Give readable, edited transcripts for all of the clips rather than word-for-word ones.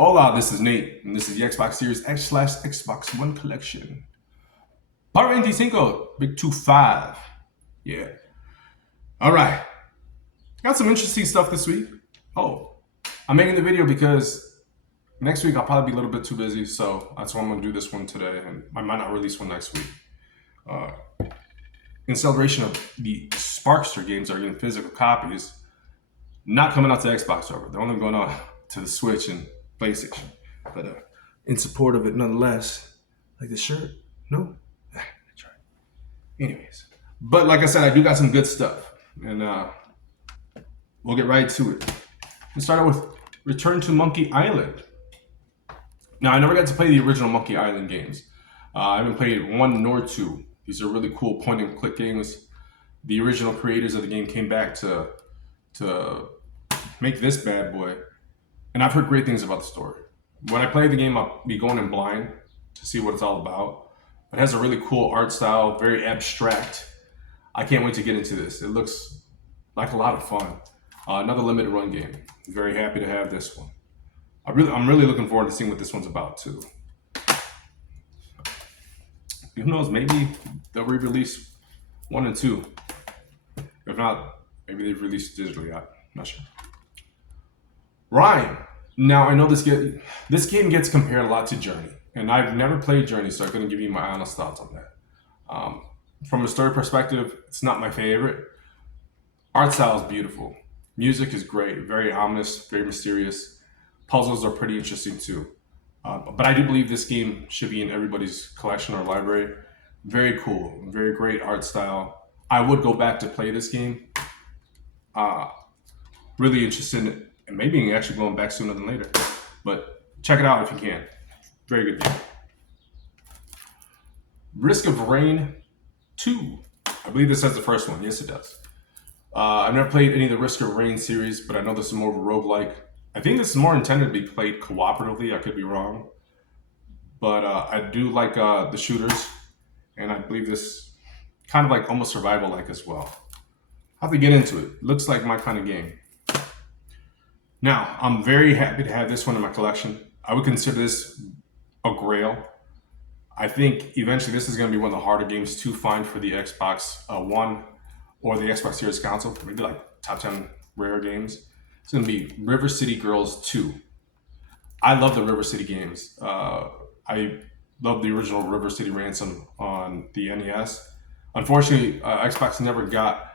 Hola, this is Nate, and this is the Xbox Series X slash Xbox One collection. Part Venticinco, Big 2-5. Yeah. All right. Got some interesting stuff this week. Oh, I'm making the video because next week I'll probably be a little bit too busy, so that's why I'm going to do this one today, and I might not release one next week. In celebration of the Sparkster games that are getting physical copies, not coming out to Xbox server. They're only going on to the Switch and PlayStation. But in support of it nonetheless, like the shirt, no? That's right. Anyways. But like I said, I do got some good stuff. And we'll get right to it. We start out with Return to Monkey Island. Now, I never got to play the original Monkey Island games. I haven't played 1 nor 2. These are really cool point-and-click games. The original creators of the game came back to make this bad boy. And I've heard great things about the story. When I play the game, I'll be going in blind to see what it's all about. It has a really cool art style, very abstract. I can't wait to get into this. It looks like a lot of fun. Another limited run game. Very happy to have this one. I'm really looking forward to seeing what this one's about too. Who knows? Maybe they'll re-release 1 and 2. If not, maybe they've released it digitally. I'm not sure. Rhyme. Now, I know this game gets compared a lot to Journey, and I've never played Journey, so I couldn't give you my honest thoughts on that. From a story perspective, it's not my favorite. Art style is beautiful. Music is great, very ominous, very mysterious. Puzzles are pretty interesting too. But I do believe this game should be in everybody's collection or library. Very cool, very great art style. I would go back to play this game. Really interested in and maybe actually going back sooner than later. But check it out if you can. Very good game. Risk of Rain 2. I believe this has the first one. Yes, it does. I've never played any of the Risk of Rain series, but I know this is more of a roguelike. I think this is more intended to be played cooperatively. I could be wrong. But I do like the shooters, and I believe this kind of like almost survival-like as well. I'll have to get into it. Looks like my kind of game. Now, I'm very happy to have this one in my collection. I would consider this a grail. I think eventually this is going to be one of the harder games to find for the Xbox One or the Xbox Series console. Maybe like top 10 rare games. It's going to be River City Girls 2. I love the River City games. I love the original River City Ransom on the NES. Unfortunately, Xbox never got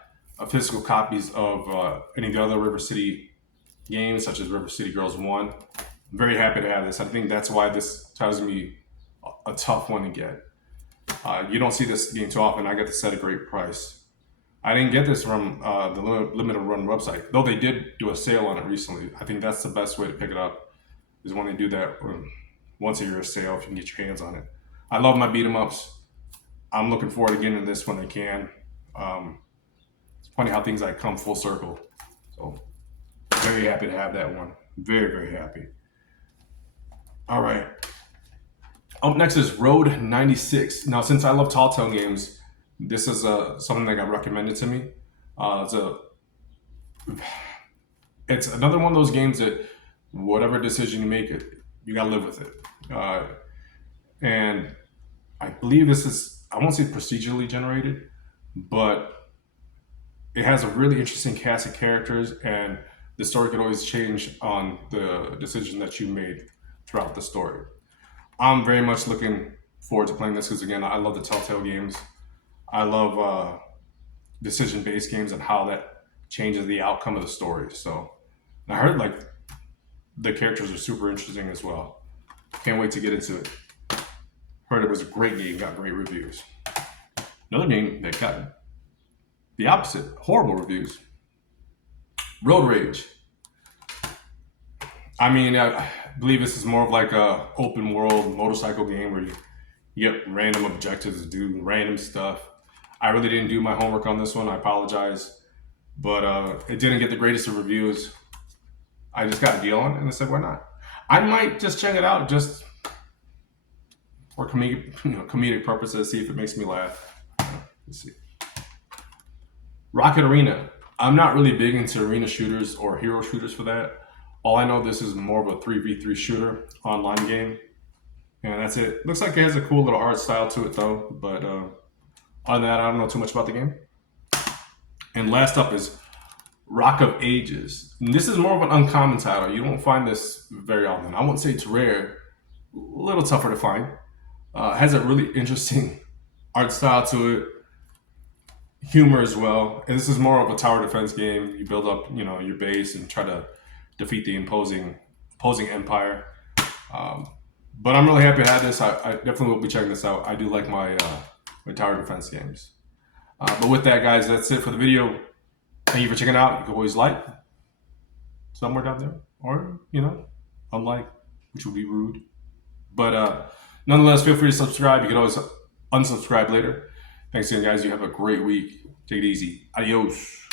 physical copies of any of the other River City games, such as River City Girls 1. I'm very happy to have this. I think that's why this title's going to be a tough one to get. You don't see this game too often. I got this at a great price. I didn't get this from the limited run website, though they did do a sale on it recently. I think that's the best way to pick it up, is when they do that once a year sale if you can get your hands on it. I love my beat 'em ups. I'm looking forward to getting to this when I can. It's funny how things like come full circle. So very happy to have that one. Very, very happy. All right. Up next is Road 96. Now, since I love Telltale games, this is something that got recommended to me. It's another one of those games that whatever decision you make, you gotta live with it. And I believe this is, I won't say procedurally generated, but it has a really interesting cast of characters, and the story could always change on the decision that you made throughout the story. I'm very much looking forward to playing this because, again, I love the Telltale games. I love decision-based games and how that changes the outcome of the story. So I heard like the characters are super interesting as well. Can't wait to get into it. Heard it was a great game, got great reviews. Another game that got the opposite, horrible reviews. Road Rage. I mean, I believe this is more of like a open world motorcycle game where you get random objectives to do random stuff. I really didn't do my homework on this one. I apologize. But it didn't get the greatest of reviews. I just got a deal on it and I said, why not? I might just check it out just for comedic purposes, see if it makes me laugh. Let's see. Rocket Arena. I'm not really big into arena shooters or hero shooters for that. All I know, this is more of a 3v3 shooter online game. And that's it. Looks like it has a cool little art style to it, though. But other than that, I don't know too much about the game. And last up is Rock of Ages. And this is more of an uncommon title. You don't find this very often. I won't say it's rare. A little tougher to find. Has a really interesting art style to it. Humor as well. And this is more of a tower defense game. You build up, your base and try to defeat the opposing empire. But I'm really happy to have this. I definitely will be checking this out. I do like my tower defense games. But with that, guys, that's it for the video. Thank you for checking out. You can always like somewhere down there, or unlike, which would be rude. But nonetheless, feel free to subscribe. You can always unsubscribe later. Thanks again, guys. You have a great week. Take it easy. Adios.